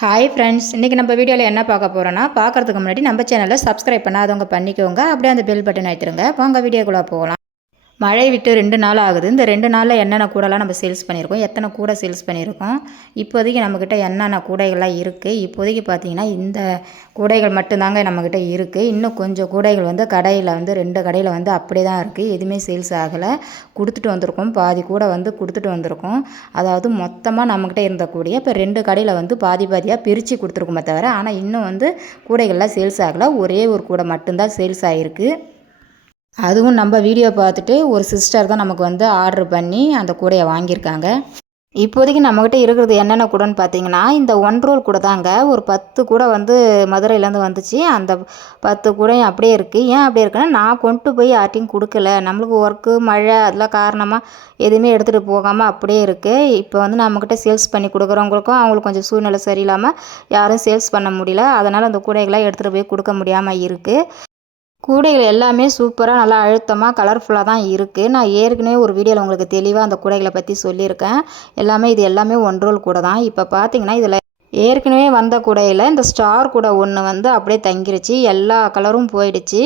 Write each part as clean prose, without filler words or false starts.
Hi friends, இன்றைக்கி நம்ம வீடியோவில் என்ன பார்க்க போகிறோன்னா, பார்க்குறதுக்கு முன்னாடி நம்ம சேனலை சப்ஸ்கிரைப் பண்ணாதவங்க பண்ணிக்கோங்க. அப்படியே அந்த பெல் பட்டன் அழுத்திடுங்க. வாங்க வீடியோக்குள்ளே போகலாம். மழை விட்டு 2 நாள் ஆகுது. இந்த 2 நாளில் என்னென்ன கூடைலாம் நம்ம சேல்ஸ் பண்ணியிருக்கோம், எத்தனை கூடை சேல்ஸ் பண்ணியிருக்கோம், இப்போதைக்கு நம்மக்கிட்ட என்னென்ன கூடைகள்லாம் இருக்குது. இப்போதைக்கு பார்த்தீங்கன்னா இந்த கூடைகள் மட்டும்தாங்க நம்மக்கிட்ட இருக்குது. இன்னும் கொஞ்சம் கூடைகள் வந்து கடையில் வந்து 2 கடையில் வந்து அப்படியே தான் இருக்குது. எதுவுமே சேல்ஸ் ஆகலை. கொடுத்துட்டு வந்திருக்கோம். பாதி கூடை வந்து கொடுத்துட்டு வந்திருக்கோம். அதாவது மொத்தமாக நம்மக்கிட்ட இருந்த கூடையை இப்போ 2 கடையில் வந்து பாதி பாதியாக பிரித்து கொடுத்துருக்கோமே தவிர, ஆனால் இன்னும் வந்து கூடைகள்லாம் சேல்ஸ் ஆகலை. ஒரே ஒரு கூடை மட்டும்தான் சேல்ஸ் ஆகிருக்கு. அதுவும் நம்ம வீடியோ பார்த்துட்டு ஒரு சிஸ்டர் தான் நமக்கு வந்து ஆர்டர் பண்ணி அந்த கூடையை வாங்கியிருக்காங்க. இப்போதைக்கு நம்மக்கிட்ட இருக்கிறது என்னென்ன கூடைன்னு பார்த்தீங்கன்னா, இந்த 1 ரோல் கூடை தாங்க. ஒரு 10 கூடை வந்து மதுரையிலேருந்து வந்துச்சு. அந்த 10 கூடையும் அப்படியே இருக்குது. ஏன் அப்படியே இருக்குன்னா, நான் கொண்டு போய் யார்ட்டையும் கொடுக்கல. நம்மளுக்கு ஒர்க்கு, மழை அதெல்லாம் காரணமாக எதுவுமே எடுத்துகிட்டு போகாமல் அப்படியே இருக்குது. இப்போ வந்து நம்மக்கிட்ட சேல்ஸ் பண்ணி கொடுக்குறவங்களுக்கும் அவங்களுக்கு கொஞ்சம் சூழ்நிலை சரியில்லாமல் யாரும் சேல்ஸ் பண்ண முடியல. அதனால் அந்த கூடைகளாக எடுத்துகிட்டு போய் கொடுக்க முடியாமல் இருக்குது. கூடைகள் எல்லாமே சூப்பராக நல்லா அழுத்தமாக கலர்ஃபுல்லாக தான் இருக்குது. நான் ஏற்கனவே ஒரு வீடியோவில் உங்களுக்கு தெளிவாக அந்த கூடைகளை பற்றி சொல்லியிருக்கேன். இது எல்லாமே 1 ரோல் கூடை தான். இப்போ பார்த்தீங்கன்னா இதில் ஏற்கனவே வந்த கூடையில் இந்த ஸ்டார் கூடை ஒன்று வந்து அப்படியே தங்கிருச்சு. எல்லா கலரும் போயிடுச்சு.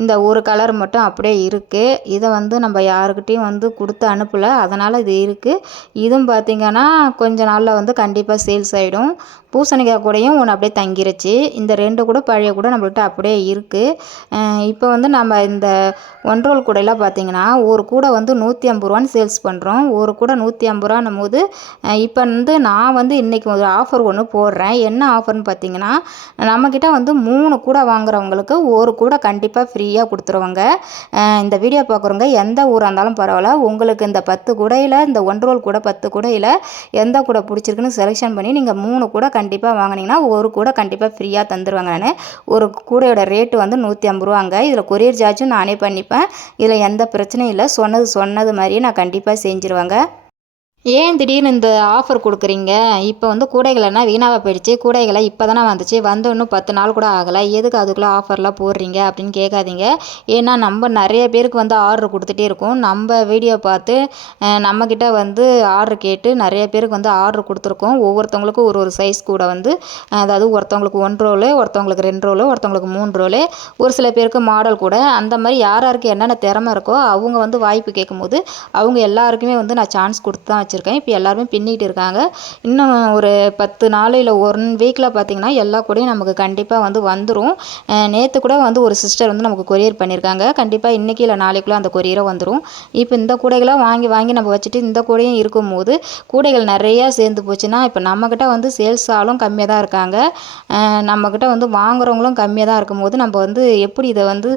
இந்த ஒரு கலர் மட்டும் அப்படியே இருக்குது. இதை வந்து நம்ம யாருக்கிட்டையும் வந்து கொடுத்து அனுப்பலை. அதனால் இது இருக்குது. இதுவும் பார்த்திங்கன்னா கொஞ்ச நாளில் வந்து கண்டிப்பாக சேல்ஸ் ஆகிடும். பூசணிக்காய் கூடையும் ஒன்று அப்படியே தங்கிருச்சு. இந்த 2 கூட பழைய கூட நம்மள்கிட்ட அப்படியே இருக்குது. இப்போ வந்து நம்ம இந்த 1 ரோல் கூடையில் பார்த்திங்கன்னா ஒரு கூடை வந்து 150 ரூபான்னு சேல்ஸ் பண்ணுறோம். ஒரு கூடை 150 ரூபான்னும் போது இப்போ வந்து நான் வந்து இன்றைக்கி ஒரு ஆஃபர் ஒன்று போடுறேன். என்ன ஆஃபர்னு பார்த்தீங்கன்னா, நம்மக்கிட்ட வந்து 3 கூடை வாங்குறவங்களுக்கு ஒரு கூடை கண்டிப்பாக ஃப்ரீயாக கொடுத்துருவாங்க. இந்த வீடியோ பார்க்குறவங்க எந்த ஊராக இருந்தாலும் பரவாயில்ல, உங்களுக்கு இந்த 10 கூடையில் இந்த 1 ரோல் கூடை 10 கூடையில் எந்த கூடை பிடிச்சிருக்குன்னு செலெக்ஷன் பண்ணி நீங்கள் 3 கூடை கண்டிப்பாக வாங்கினீங்கன்னா ஒரு கூடை கண்டிப்பாக ஃப்ரீயாக தந்துடுவாங்க. ஒரு கூடையோட ரேட்டு வந்து 150 ரூபாங்க. இதில் கொரியர் சார்ஜும் நானே பண்ணிப்பேன். இதில் எந்த பிரச்சனையும் இல்லை. சொன்னது மாதிரியே நான் கண்டிப்பாக செஞ்சுருவேங்க. ஏன் திடீர்னு இந்த ஆஃபர் கொடுக்குறீங்க? இப்போ வந்து கூடைகள்லாம் வீணாக போயிடுச்சு. கூடைகளை இப்போ தானே வந்துச்சு. வந்து இன்னும் 10 நாள் கூட ஆகலை. எதுக்கு அதுக்குள்ளே ஆஃபர்லாம் போடுறீங்க அப்படின்னு கேட்காதீங்க. ஏன்னா நம்ம நிறைய பேருக்கு வந்து ஆர்டர் கொடுத்துட்டே இருக்கோம். நம்ம வீடியோ பார்த்து நம்மக்கிட்ட வந்து ஆர்டர் கேட்டு நிறைய பேருக்கு வந்து ஆர்டர் கொடுத்துருக்கோம். ஒவ்வொருத்தவங்களுக்கும் ஒரு சைஸ் கூட வந்து, அதாவது ஒருத்தவங்களுக்கு 1 ரோலு, ஒருத்தவங்களுக்கு 2 ரோலு, ஒருத்தவங்களுக்கு 3 ரோலு, ஒரு சில பேருக்கு மாடல் கூட, அந்த மாதிரி யாருக்கு என்னென்ன திறமை இருக்கோ அவங்க வந்து வாய்ப்பு கேட்கும்போது அவங்க எல்லாருக்குமே வந்து நான் சான்ஸ் கொடுத்து தான் வச்சுருக்கேன். இப்போ எல்லாருமே பின்னிட்டு இருக்காங்க. இன்னும் ஒரு 10 நாள் இல்லை 1 வீக்கில் பார்த்திங்கன்னா எல்லா கூடையும் நமக்கு கண்டிப்பாக வந்து வந்துடும். நேற்று கூட வந்து ஒரு சிஸ்டர் வந்து நமக்கு கொரியர் பண்ணியிருக்காங்க. கண்டிப்பாக இன்றைக்கி இல்லை நாளைக்குள்ளே அந்த கொரியரை வந்துடும். இப்போ இந்த கூடைகளாக வாங்கி நம்ம வச்சுட்டு இந்த கூடையும் இருக்கும்போது கூடைகள் நிறையா சேர்ந்து போச்சுன்னா இப்போ நம்மக்கிட்ட வந்து சேல்ஸ் ஆளும் கம்மியாக தான் இருக்காங்க. நம்மக்கிட்ட வந்து வாங்குறவங்களும் கம்மியாக தான் இருக்கும்போது நம்ம வந்து எப்படி இதை வந்து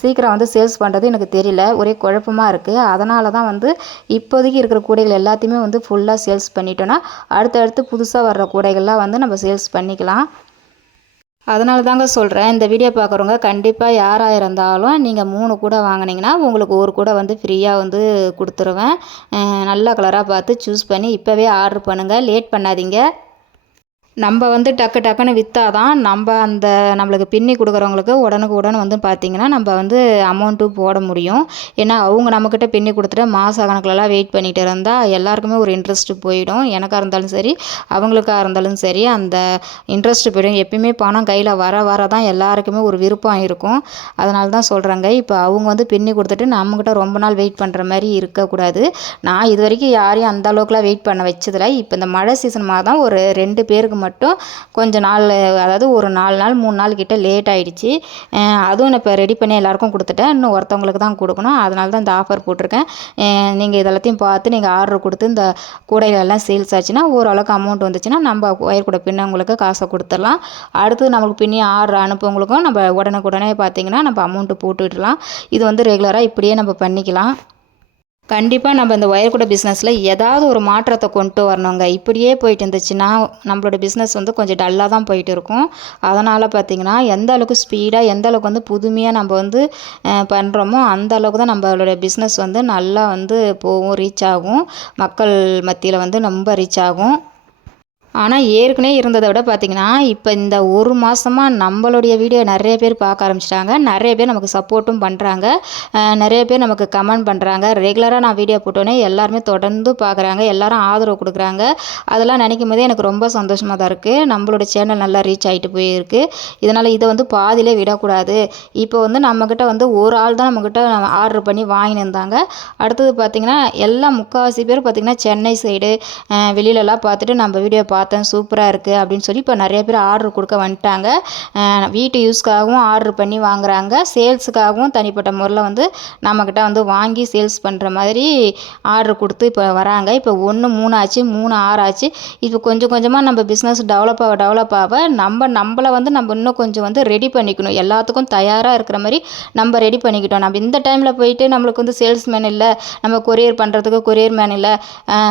சீக்கிரம் வந்து சேல்ஸ் பண்ணுறது எனக்கு தெரியல. ஒரே குழப்பமாக இருக்குது. அதனால தான் வந்து இப்போதைக்கு இருக்கிற கூடைகள் எல்லாத்தையுமே வந்து ஃபுல்லாக சேல்ஸ் பண்ணிட்டோன்னா அடுத்தடுத்து புதுசாக வர்ற கூடைகள்லாம் வந்து நம்ம சேல்ஸ் பண்ணிக்கலாம். அதனால தாங்க சொல்கிறேன், இந்த வீடியோ பார்க்குறவங்க கண்டிப்பாக யாராக இருந்தாலும் நீங்கள் 3 கூடை வாங்கினீங்கன்னா உங்களுக்கு ஒரு கூடை வந்து ஃப்ரீயாக வந்து கொடுத்துருவேன். நல்ல கலராக பார்த்து சூஸ் பண்ணி இப்போவே ஆர்டர் பண்ணுங்கள். லேட் பண்ணாதீங்க. நம்ம வந்து டக்குன்னு விற்றா தான் நம்மளுக்கு பின்னி கொடுக்குறவங்களுக்கு உடனுக்கு வந்து பார்த்திங்கன்னா நம்ம வந்து அமௌண்ட்டு போட முடியும். ஏன்னா அவங்க நம்மக்கிட்ட பின்னி கொடுத்துட்டு மாத கணக்கிலலாம் வெயிட் பண்ணிகிட்டு இருந்தால் எல்லாருக்குமே ஒரு இன்ட்ரெஸ்ட்டு போயிடும். எனக்காக இருந்தாலும் சரி, அவங்களுக்காக இருந்தாலும் சரி, அந்த இன்ட்ரெஸ்ட்டு போயிடும். எப்பயுமே பணம் கையில் வர தான் எல்லாருக்குமே ஒரு விருப்பம் இருக்கும். அதனால தான் சொல்கிறாங்க, இப்போ அவங்க வந்து பின்னி கொடுத்துட்டு நம்மக்கிட்ட ரொம்ப நாள் வெயிட் பண்ணுற மாதிரி இருக்கக்கூடாது. நான் இது வரைக்கும் யாரையும் அந்த அளவுக்குலாம் வெயிட் பண்ண வச்சதில்லை. இப்போ இந்த மழை சீசன் மாதிரி தான் ஒரு 2 பேருக்கு மட்டும் கொஞ்சம் நாள், அதாவது ஒரு 4 நாள் 3 நாள் கிட்ட லேட் ஆகிடுச்சு. அதுவும் நான் இப்போ ரெடி பண்ணி எல்லாருக்கும் கொடுத்துட்டேன். இன்னும் ஒருத்தவங்களுக்கு தான் கொடுக்கணும். அதனால தான் இந்த ஆஃபர் போட்டிருக்கேன். நீங்கள் இதெல்லாத்தையும் பார்த்து நீங்கள் ஆர்டர் கொடுத்து இந்த கூடைகளெல்லாம் சேல்ஸ் ஆச்சுன்னா ஓரளவுக்கு அமௌண்ட் வந்துச்சுன்னா நம்ம ஒயர் கூட பின்னவங்களுக்கு காசை கொடுத்துடலாம். அடுத்து நம்மளுக்கு பின்னி ஆர்டர் அனுப்பவங்களுக்கும் நம்ம உடனே பார்த்திங்கன்னா நம்ம அமௌண்ட்டு போட்டு விடலாம். இது வந்து ரெகுலராக இப்படியே நம்ம பண்ணிக்கலாம். கண்டிப்பாக நம்ம இந்த ஒயர் கூடை பிஸ்னஸில் ஏதாவது ஒரு மாற்றத்தை கொண்டு வரணுங்க. இப்படியே போயிட்டு இருந்துச்சுன்னா நம்மளோட பிஸ்னஸ் வந்து கொஞ்சம் டல்லாக தான் போயிட்டு இருக்கும். அதனால் பார்த்திங்கன்னா எந்த அளவுக்கு ஸ்பீடாக, எந்த அளவுக்கு வந்து புதுமையாக நம்ம வந்து பண்ணுறோமோ அந்த அளவுக்கு தான் நம்மளோட பிஸ்னஸ் வந்து நல்லா வந்து போகும், ரீச் ஆகும். மக்கள் மத்தியில் வந்து ரொம்ப ரீச் ஆகும். ஆனால் ஏற்கனவே இருந்ததை விட பார்த்திங்கன்னா இப்போ இந்த ஒரு மாதமாக நம்மளுடைய வீடியோ நிறைய பேர் பார்க்க ஆரம்பிச்சிட்டாங்க. நிறைய பேர் நமக்கு சப்போர்ட்டும் பண்ணுறாங்க. நிறைய பேர் நமக்கு கமெண்ட் பண்ணுறாங்க. ரெகுலராக நான் வீடியோ போட்டோன்னே எல்லாருமே தொடர்ந்து பார்க்குறாங்க. எல்லாரும் ஆதரவு கொடுக்குறாங்க. அதெல்லாம் நினைக்கும் போதே எனக்கு ரொம்ப சந்தோஷமாக தான் இருக்குது. நம்மளோட சேனல் நல்லா ரீச் ஆகிட்டு போயிருக்கு. இதனால் இதை வந்து பாதியிலே விடக்கூடாது. இப்போ வந்து நம்மக்கிட்ட வந்து ஒரு ஆள் தான் நம்மக்கிட்ட ஆர்டர் பண்ணி வாங்கின்னு இருந்தாங்க. அடுத்தது பார்த்திங்கன்னா எல்லாம் முக்கால்வாசி பேர் பார்த்திங்கன்னா சென்னை சைடு வெளியிலலாம் பார்த்துட்டு நம்ம வீடியோ பார்த்தேன் சூப்பராக இருக்குது அப்படின்னு சொல்லி இப்போ நிறைய பேர் ஆர்டர் கொடுக்க வந்துட்டாங்க. வீட்டு யூஸ்க்காகவும் ஆர்டர் பண்ணி வாங்குறாங்க. சேல்ஸுக்காகவும் தனிப்பட்ட முறையில் வந்து நம்மக்கிட்ட வந்து வாங்கி சேல்ஸ் பண்ணுற மாதிரி ஆர்டர் கொடுத்து இப்போ வராங்க. இப்போ 1 3 ஆச்சு, 3 6 ஆச்சு. இப்போ கொஞ்சம் கொஞ்சமாக நம்ம பிஸ்னஸ் டெவலப் ஆக நம்மளை வந்து நம்ம இன்னும் கொஞ்சம் வந்து ரெடி பண்ணிக்கணும். எல்லாத்துக்கும் தயாராக இருக்கிற மாதிரி நம்ம ரெடி பண்ணிக்கிட்டோம். நம்ம இந்த டைமில் போயிட்டு நம்மளுக்கு வந்து சேல்ஸ்மேன் இல்லை, நம்ம கொரியர் பண்ணுறதுக்கு கொரியர் மேன் இல்லை,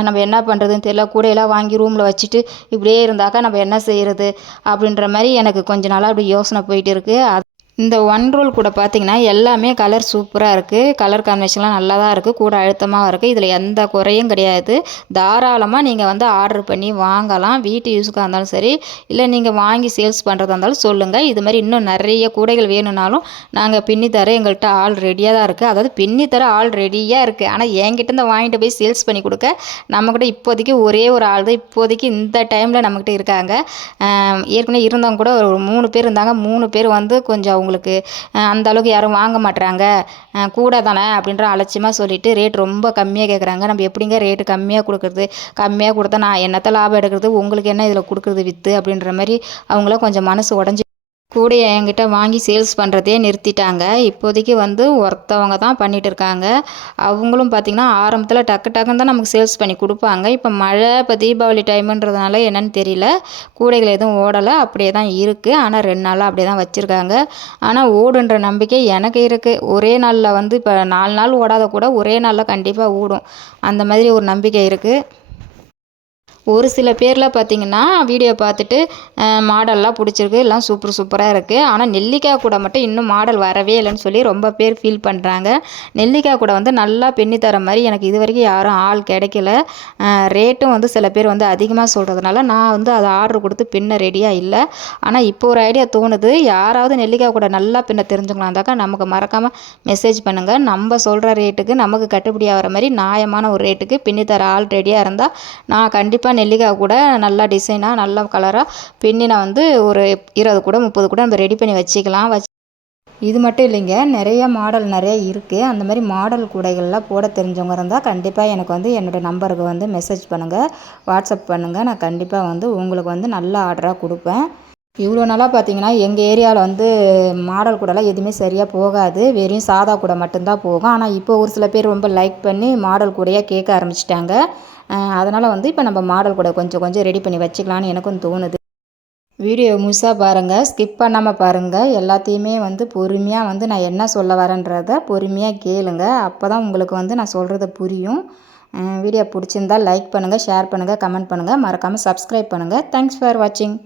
நம்ம என்ன பண்ணுறதுன்னு தெரியல, கூடையெல்லாம் வாங்கி ரூமில் வச்சுட்டு இப்படியே இருந்தாக்கா நம்ம என்ன செய்கிறது அப்படின்ற மாதிரி எனக்கு கொஞ்ச நாளாக அப்படி யோசனை போயிட்டு இருக்குது. இந்த ஒன் ரோல் கூட பார்த்திங்கன்னா எல்லாமே கலர் சூப்பராக இருக்குது. கலர் காம்பினேஷன்லாம் நல்லா தான் இருக்குது. கூட அழுத்தமாக இருக்குது. இதில் எந்த குறையும் கிடையாது. தாராளமாக நீங்கள் வந்து ஆர்டர் பண்ணி வாங்கலாம். வீட்டு யூஸுக்காக இருந்தாலும் சரி, இல்லை நீங்கள் வாங்கி சேல்ஸ் பண்ணுறதா இருந்தாலும் சொல்லுங்கள். இது மாதிரி இன்னும் நிறைய கூடைகள் வேணும்னாலும் நாங்கள் பின்னி தர எங்கள்கிட்ட ஆள் ரெடியாக தான் இருக்குது. அதாவது பின்னி தர ஆள் ரெடியாக இருக்குது. ஆனால் என்கிட்ட வாங்கிட்டு போய் சேல்ஸ் பண்ணி கொடுக்க நம்மக்கிட்ட இப்போதைக்கு ஒரே ஒரு ஆள் தான் இப்போதைக்கு இந்த டைமில் நம்மக்கிட்ட இருக்காங்க. ஏற்கனவே இருந்தவங்க கூட ஒரு 3 பேர் இருந்தாங்க. 3 பேர் வந்து கொஞ்சம் உங்களுக்கு அந்த அளவுக்கு யாரும் வாங்க மாட்டுறாங்க, கூட தானே அப்படின்ற அலட்சியமாக சொல்லிவிட்டு ரேட் ரொம்ப கம்மியாக கேட்குறாங்க. நம்ம எப்படிங்க ரேட்டு கம்மியாக கொடுக்குறது? கம்மியாக கொடுத்தா நான் என்னத்தை லாபம் எடுக்கிறது? உங்களுக்கு என்ன இதில் கொடுக்குறது விற்று அப்படின்ற மாதிரி அவங்கள கொஞ்சம் மனசு உடஞ்சி கூடைய என்கிட்ட வாங்கி சேல்ஸ் பண்ணுறதே நிறுத்திட்டாங்க. இப்போதைக்கு வந்து ஒருத்தவங்க தான் பண்ணிகிட்டு இருக்காங்க. அவங்களும் பார்த்திங்கன்னா ஆரம்பத்தில் டக்குன்னு தான் நமக்கு சேல்ஸ் பண்ணி கொடுப்பாங்க. இப்போ மழை, இப்போ தீபாவளி டைமுன்றதுனால என்னன்னு தெரியல, கூடைகள் எதுவும் ஓடலை, அப்படியே தான் இருக்குது. ஆனால் 2 நாளாக அப்படியே தான் வச்சுருக்காங்க. ஆனால் ஓடுன்ற நம்பிக்கை எனக்கு இருக்குது. ஒரே நாளில் வந்து இப்போ 4 நாள் ஓடாத கூட ஒரே நாளில் கண்டிப்பாக ஓடும், அந்த மாதிரி ஒரு நம்பிக்கை இருக்குது. ஒரு சில பேரில் பார்த்திங்கன்னா வீடியோ பார்த்துட்டு மாடல்லாம் பிடிச்சிருக்கு, எல்லாம் சூப்பராக இருக்குது. ஆனால் நெல்லிக்காய் கூடை மட்டும் இன்னும் மாடல் வரவே இல்லைன்னு சொல்லி ரொம்ப பேர் ஃபீல் பண்ணுறாங்க. நெல்லிக்காய் கூடை வந்து நல்லா பின்னி தர மாதிரி எனக்கு இது வரைக்கும் யாரும் ஆள் கிடைக்கல. ரேட்டும் வந்து சில பேர் வந்து அதிகமாக சொல்கிறதுனால நான் வந்து அதை ஆர்டர் கொடுத்து பின்ன ரெடியாக இல்லை. ஆனால் இப்போ ஒரு ஐடியா தோணுது, யாராவது நெல்லிக்காய் கூடை நல்லா பின்ன தெரிஞ்சுக்கலாம்தாக்கா நமக்கு மறக்காமல் மெசேஜ் பண்ணுங்கள். நம்ம சொல்கிற ரேட்டுக்கு நமக்கு கட்டுப்படி ஆகிற மாதிரி நியாயமான ஒரு ரேட்டுக்கு பின்னி தர ஆள் ரெடியாக இருந்தால் நான் கண்டிப்பாக நெல்லிக்காய் கூட நல்லா டிசைனாக நல்ல கலராக பின்னி நான் வந்து ஒரு 20 கூட 30 கூட நம்ம ரெடி பண்ணி வச்சுக்கலாம். இது மட்டும் இல்லைங்க, நிறைய இருக்குது. அந்த மாதிரி மாடல் கூடைகள்லாம் போட தெரிஞ்சவங்க இருந்தால் கண்டிப்பாக எனக்கு வந்து என்னோடய நம்பருக்கு வந்து மெசேஜ் பண்ணுங்கள், வாட்ஸ்அப் பண்ணுங்கள். நான் கண்டிப்பாக வந்து உங்களுக்கு வந்து நல்ல ஆர்டராக கொடுப்பேன். இவ்வளோ நாளாக பார்த்தீங்கன்னா எங்கள் ஏரியாவில் வந்து மாடல் கூடைலாம் எதுவுமே சரியாக போகாது, வெறும் சாதா கூடை மட்டும்தான் போகும். ஆனால் இப்போ ஒரு சில பேர் ரொம்ப லைக் பண்ணி மாடல் கூடையாக கேட்க ஆரம்பிச்சிட்டாங்க. அதனால் வந்து இப்போ நம்ம மாடல் கூடை கொஞ்சம் ரெடி பண்ணி வச்சுக்கலான்னு எனக்கும் தோணுது. வீடியோ முழுசாக பாருங்கள், ஸ்கிப் பண்ணாமல் பாருங்கள். எல்லாத்தையுமே வந்து பொறுமையாக வந்து நான் என்ன சொல்ல வரேன்றதை பொறுமையாக கேளுங்க. அப்போ தான் உங்களுக்கு வந்து நான் சொல்கிறது புரியும். வீடியோ பிடிச்சிருந்தால் லைக் பண்ணுங்கள், ஷேர் பண்ணுங்கள், கமெண்ட் பண்ணுங்கள். மறக்காமல் சப்ஸ்கிரைப் பண்ணுங்கள். தேங்க்ஸ் ஃபார் வாட்சிங்.